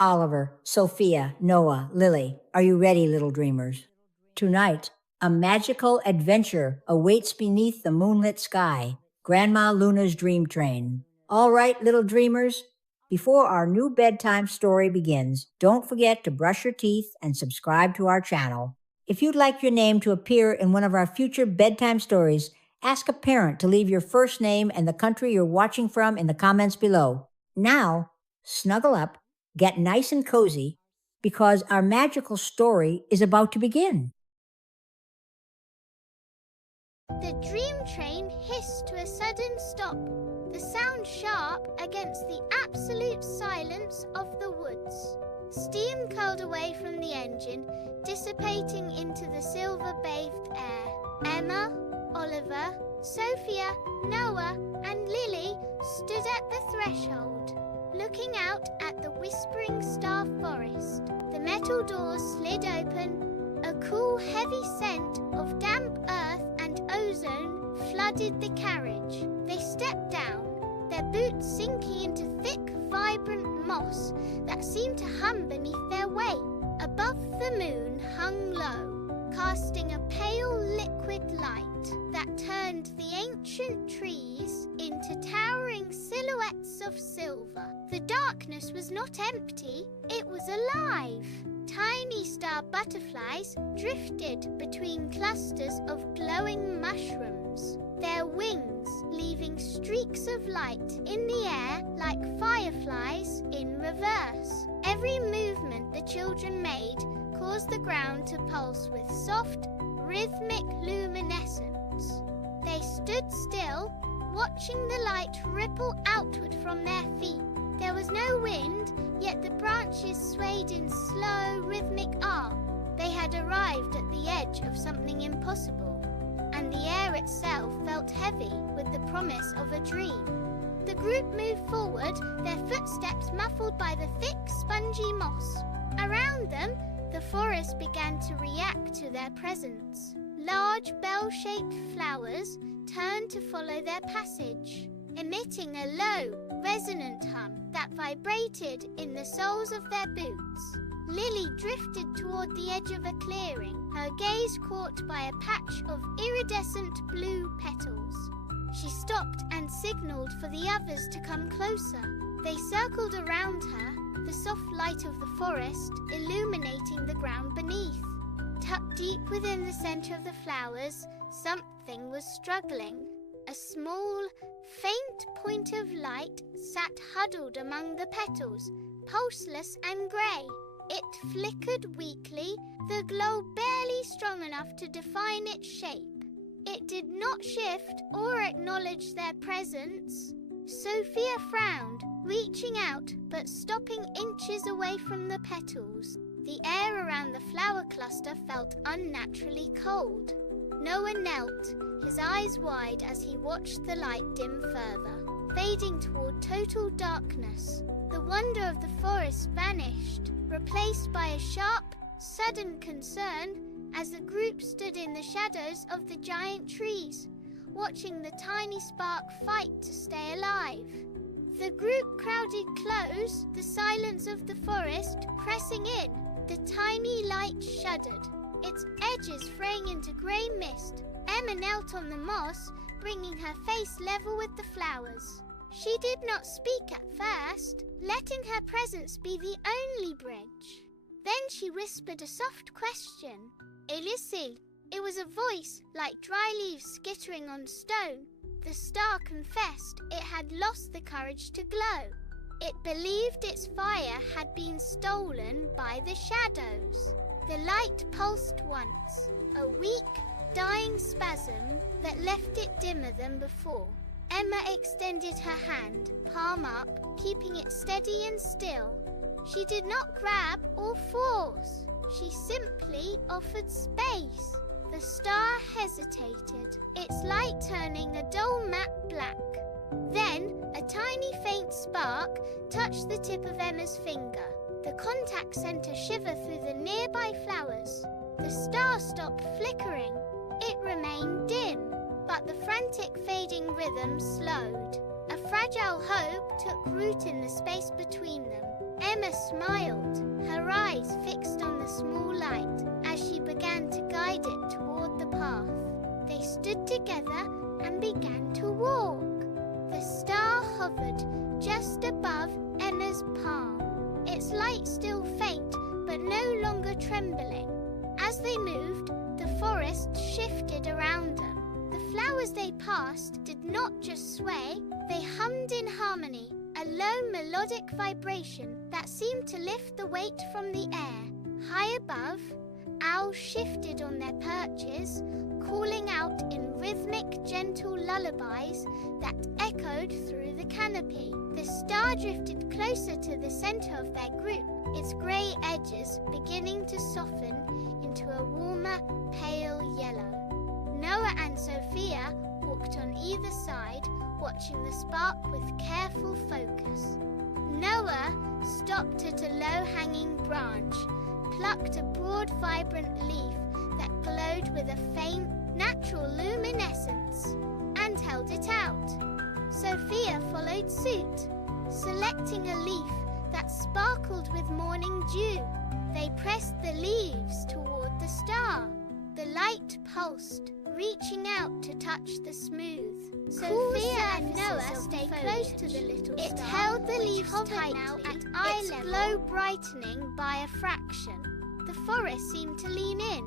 Oliver, Sophia, Noah, Lily, are you ready, little dreamers? Tonight, a magical adventure awaits beneath the moonlit sky, Grandma Luna's Dream Train. All right, little dreamers, before our new bedtime story begins, don't forget to brush your teeth and subscribe to our channel. If you'd like your name to appear in one of our future bedtime stories, ask a parent to leave your first name and the country you're watching from in the comments below. Now, snuggle up, get nice and cozy, because our magical story is about to begin. The dream train hissed to a sudden stop, the sound sharp against the absolute silence of the woods. Steam curled away from the engine, dissipating into the silver-bathed air. Emma, Oliver, Sophia, Noah, and Lily stood at the threshold, looking out at the whispering star forest. The metal doors slid open. A cool, heavy scent of damp earth and ozone flooded the carriage. They stepped down, their boots sinking into thick, vibrant moss that seemed to hum beneath their weight. Above, the moon hung low, casting a pale liquid light that turned the ancient trees into towering silhouettes of silver. The darkness was not empty, it was alive. Tiny star butterflies drifted between clusters of glowing mushrooms, their wings leaving streaks of light in the air like fireflies in reverse. Every movement the children made caused the ground to pulse with soft, rhythmic luminescence. They stood still, watching the light ripple outward from their feet. There was no wind, yet the branches swayed in slow, rhythmic arc. They had arrived at the edge of something impossible, and the air itself felt heavy with the promise of a dream. The group moved forward, their footsteps muffled by the thick, spongy moss. Around them, the forest began to react to their presence. Large, bell-shaped flowers turned to follow their passage, emitting a low, resonant hum that vibrated in the soles of their boots. Lily drifted toward the edge of a clearing, her gaze caught by a patch of iridescent blue petals. She stopped and signaled for the others to come closer. They circled around her, the soft light of the forest illuminating the ground beneath. Tucked deep within the center of the flowers, something was struggling. A small, faint point of light sat huddled among the petals, pulseless and grey. It flickered weakly, the glow barely strong enough to define its shape. It did not shift or acknowledge their presence. Sophia frowned, reaching out but stopping inches away from the petals. The air around the flower cluster felt unnaturally cold. Noah knelt, his eyes wide as he watched the light dim further, fading toward total darkness. The wonder of the forest vanished, replaced by a sharp, sudden concern as the group stood in the shadows of the giant trees, watching the tiny spark fight to stay alive. The group crowded close, the silence of the forest pressing in. The tiny light shuddered, its edges fraying into grey mist. Emma knelt on the moss, bringing her face level with the flowers. She did not speak at first, letting her presence be the only bridge. Then she whispered a soft question. Elise. It was a voice like dry leaves skittering on stone. The star confessed it had lost the courage to glow. It believed its fire had been stolen by the shadows. The light pulsed once, a weak, dying spasm that left it dimmer than before. Emma extended her hand, palm up, keeping it steady and still. She did not grab or force. She simply offered space. The star hesitated, its light turning a dull matte black. Then, a tiny faint spark touched the tip of Emma's finger. The contact sent a shiver through the nearby flowers. The star stopped flickering. It remained dim, but the frantic fading rhythm slowed. A fragile hope took root in the space between them. Emma smiled, her eyes fixed on the small light as she began to guide it toward the path. They stood together and began to walk. The star hovered just above Emma's palm, its light still faint but no longer trembling. As they moved, the forest shifted around them. The flowers they passed did not just sway, they hummed in harmony, a low melodic vibration that seemed to lift the weight from the air. High above, owls shifted on their perches, calling out in rhythmic, gentle lullabies that echoed through the canopy. The star drifted closer to the center of their group, its grey edges beginning to soften into a warmer, pale yellow. Noah and Sophia walked on either side, watching the spark with careful focus. Noah stopped at a low-hanging branch, plucked a broad, vibrant leaf that glowed with a faint, natural luminescence, and held it out. Sophia followed suit, selecting a leaf that sparkled with morning dew. They pressed the leaves toward the star. The light pulsed, reaching out to touch the smooth. Sophia and Noah stayed close to the little star. It held the leaves tightly, now at eye level, its glow brightening by a fraction. The forest seemed to lean in,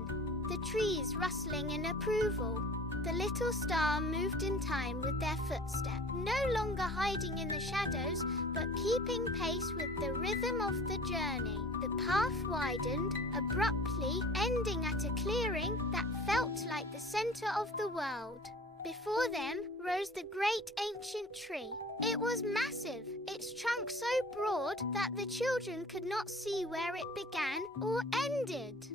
the trees rustling in approval. The little star moved in time with their footsteps, no longer hiding in the shadows, but keeping pace with the rhythm of the journey. The path widened, abruptly ending at a clearing that felt like the center of the world. Before them rose the great ancient tree. It was massive, its trunk so broad that the children could not see where it began or ended.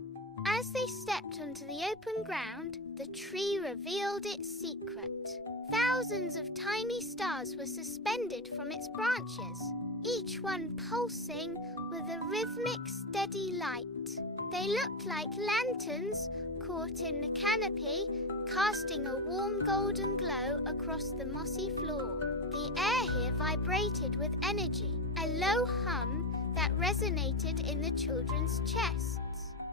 As they stepped onto the open ground, the tree revealed its secret. Thousands of tiny stars were suspended from its branches, each one pulsing with a rhythmic, steady light. They looked like lanterns caught in the canopy, casting a warm golden glow across the mossy floor. The air here vibrated with energy, a low hum that resonated in the children's chests.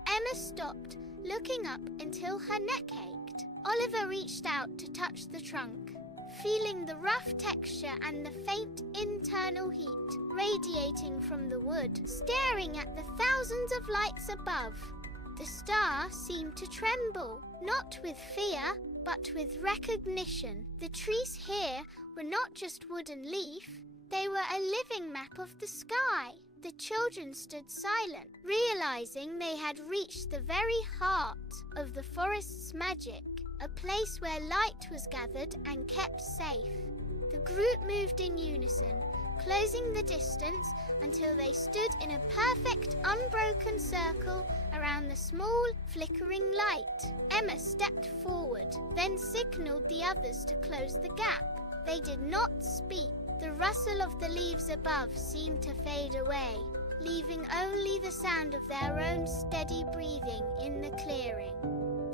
Emma stopped, looking up until her neck ached. Oliver reached out to touch the trunk, feeling the rough texture and the faint internal heat radiating from the wood, staring at the thousands of lights above. The star seemed to tremble, not with fear, but with recognition. The trees here were not just wood and leaf, they were a living map of the sky. The children stood silent, realizing they had reached the very heart of the forest's magic, a place where light was gathered and kept safe. The group moved in unison, closing the distance until they stood in a perfect, unbroken circle around the small, flickering light. Emma stepped forward, then signaled the others to close the gap. They did not speak. The rustle of the leaves above seemed to fade away, leaving only the sound of their own steady breathing in the clearing.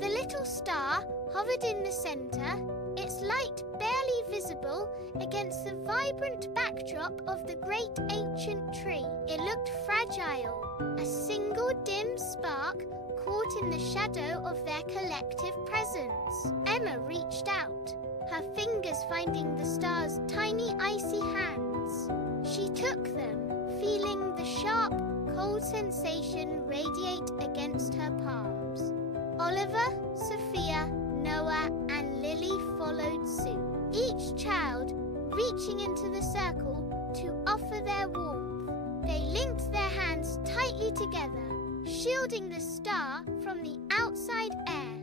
The little star hovered in the center, its light barely visible against the vibrant backdrop of the great ancient tree. It looked fragile, a single dim spark caught in the shadow of their collective presence. Emma reached out, her fingers finding the star's tiny icy hands. She took them, feeling the sharp, cold sensation radiate against her palms. Oliver, Sophia, Noah, and Lily followed suit, each child reaching into the circle to offer their warmth. They linked their hands tightly together, shielding the star from the outside air.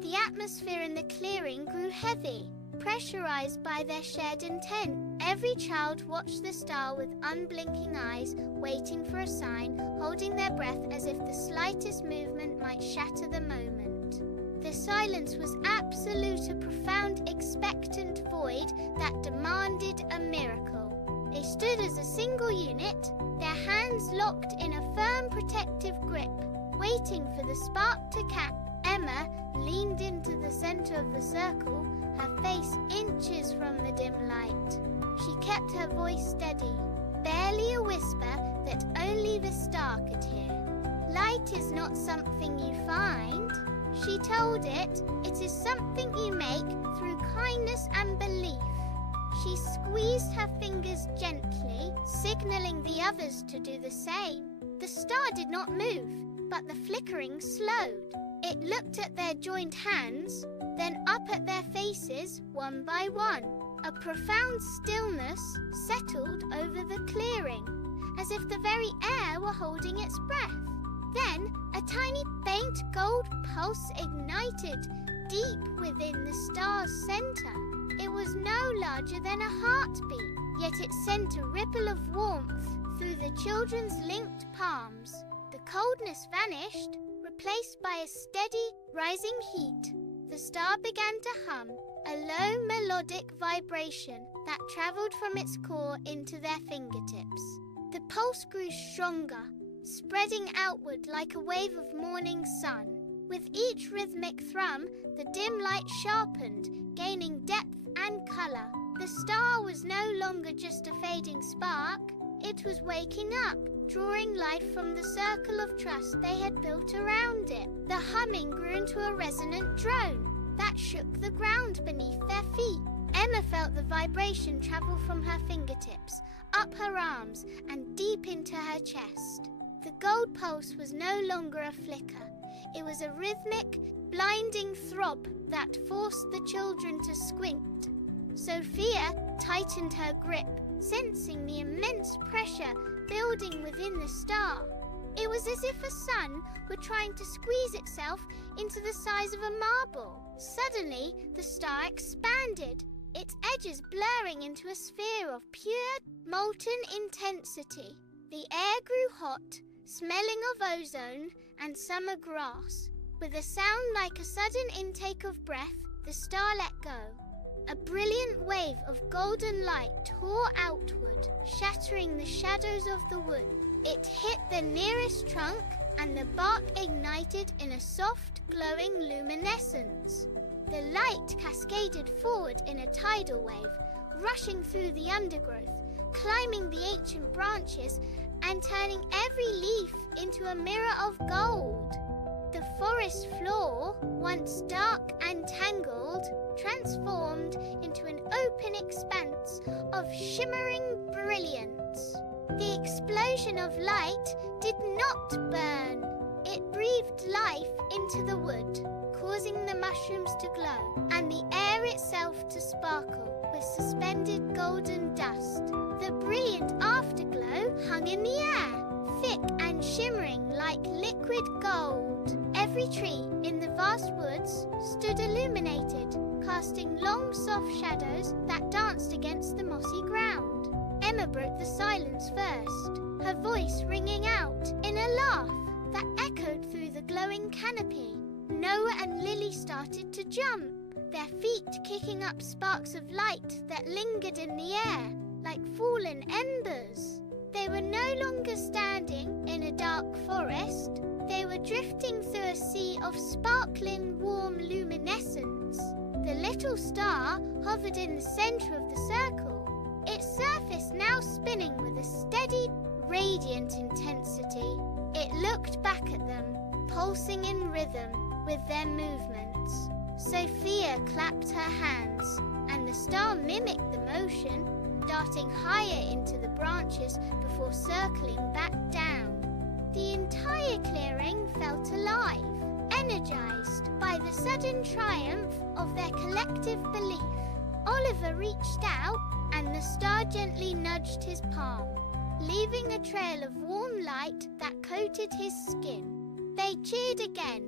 The atmosphere in the clearing grew heavy, pressurized by their shared intent. Every child watched the star with unblinking eyes, waiting for a sign, holding their breath as if the slightest movement might shatter the moment. The silence was absolute, a profound, expectant void that demanded a miracle. They stood as a single unit, their hands locked in a firm, protective grip, waiting for the spark to cap. Emma leaned into the center of the circle, her face inches from the dim light. She kept her voice steady. barely a whisper that only the star could hear. "Light is not something you find," she told it. "It is something you make through kindness and belief." She squeezed her fingers gently, signaling the others to do the same. The star did not move, but the flickering slowed. It looked at their joined hands, then up at their faces one by one. A profound stillness settled over the clearing, as if the very air were holding its breath. Then a tiny faint gold pulse ignited deep within the star's center. It was no larger than a heartbeat, yet it sent a ripple of warmth through the children's linked palms. The coldness vanished, replaced by a steady, rising heat. The star began to hum, a low melodic vibration that traveled from its core into their fingertips. The pulse grew stronger, spreading outward like a wave of morning sun. With each rhythmic thrum, the dim light sharpened, gaining depth and color. The star was no longer just a fading spark. It was waking up, drawing life from the circle of trust they had built around it. The humming grew into a resonant drone that shook the ground beneath their feet. Emma felt the vibration travel from her fingertips, up her arms, and deep into her chest. The gold pulse was no longer a flicker. It was a rhythmic, blinding throb that forced the children to squint. Sophia tightened her grip, sensing the immense pressure building within the star. It was as if a sun were trying to squeeze itself into the size of a marble. Suddenly, the star expanded, its edges blurring into a sphere of pure, molten intensity. The air grew hot, smelling of ozone and summer grass. With a sound like a sudden intake of breath, the star let go. A brilliant wave of golden light tore outward, shattering the shadows of the wood. It hit the nearest trunk, and the bark ignited in a soft, glowing luminescence. The light cascaded forward in a tidal wave, rushing through the undergrowth, climbing the ancient branches, and turning every leaf into a mirror of gold. The forest floor, once dark and tangled, transformed into an open expanse of shimmering brilliance. The explosion of light did not burn. It breathed life into the wood, causing the mushrooms to glow and the air itself to sparkle with suspended golden dust. The brilliant afterglow hung in the air, thick and shimmering like liquid gold. Every tree in the vast woods stood illuminated, casting long, soft shadows that danced against the mossy ground. Emma broke the silence first, her voice ringing out in a laugh that echoed through the glowing canopy. Noah and Lily started to jump, their feet kicking up sparks of light that lingered in the air like fallen embers. They were no longer standing in a dark forest. They were drifting through a sea of sparkling, warm luminescence. The little star hovered in the center of the circle, its surface now spinning with a steady, radiant intensity. It looked back at them, pulsing in rhythm with their movements. Sophia clapped her hands, and the star mimicked the motion, darting higher into the branches before circling back down. The entire clearing felt alive, energized by the sudden triumph of their collective belief. Oliver reached out, and the star gently nudged his palm, leaving a trail of warm light that coated his skin. They cheered again,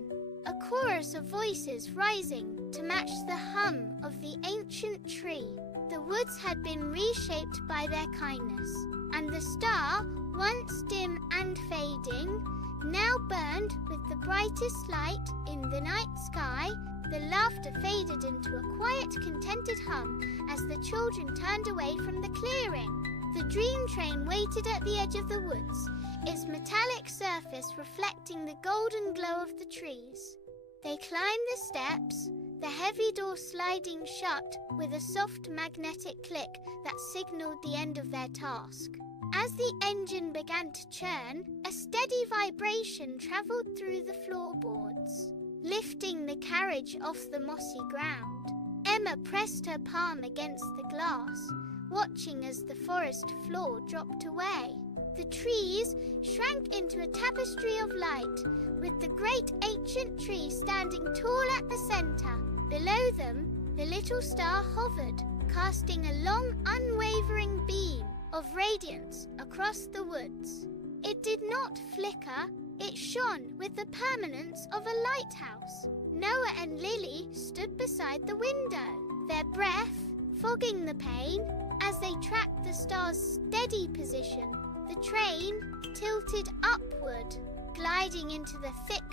a chorus of voices rising to match the hum of the ancient tree. The woods had been reshaped by their kindness, and the star, once dim and fading, now burned with the brightest light in the night sky. The laughter faded into a quiet, contented hum as the children turned away from the clearing. The dream train waited at the edge of the woods, its metallic surface reflecting the golden glow of the trees. They climbed the steps, the heavy door sliding shut with a soft magnetic click that signaled the end of their task. As the engine began to churn, a steady vibration travelled through the floorboards, lifting the carriage off the mossy ground. Emma pressed her palm against the glass, watching as the forest floor dropped away. The trees shrank into a tapestry of light, with the great ancient tree standing tall at the centre. Below them, the little star hovered, casting a long, unwavering beam of radiance across the woods. It did not flicker, it shone with the permanence of a lighthouse. Noah and Lily stood beside the window, their breath fogging the pane as they tracked the star's steady position. The train tilted upward, gliding into the thick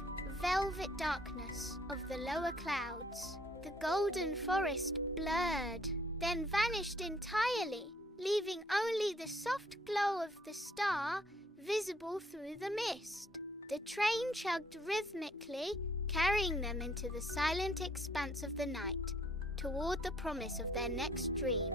velvet darkness of the lower clouds. The golden forest blurred, then vanished entirely, leaving only the soft glow of the star visible through the mist. The train chugged rhythmically, carrying them into the silent expanse of the night, toward the promise of their next dream.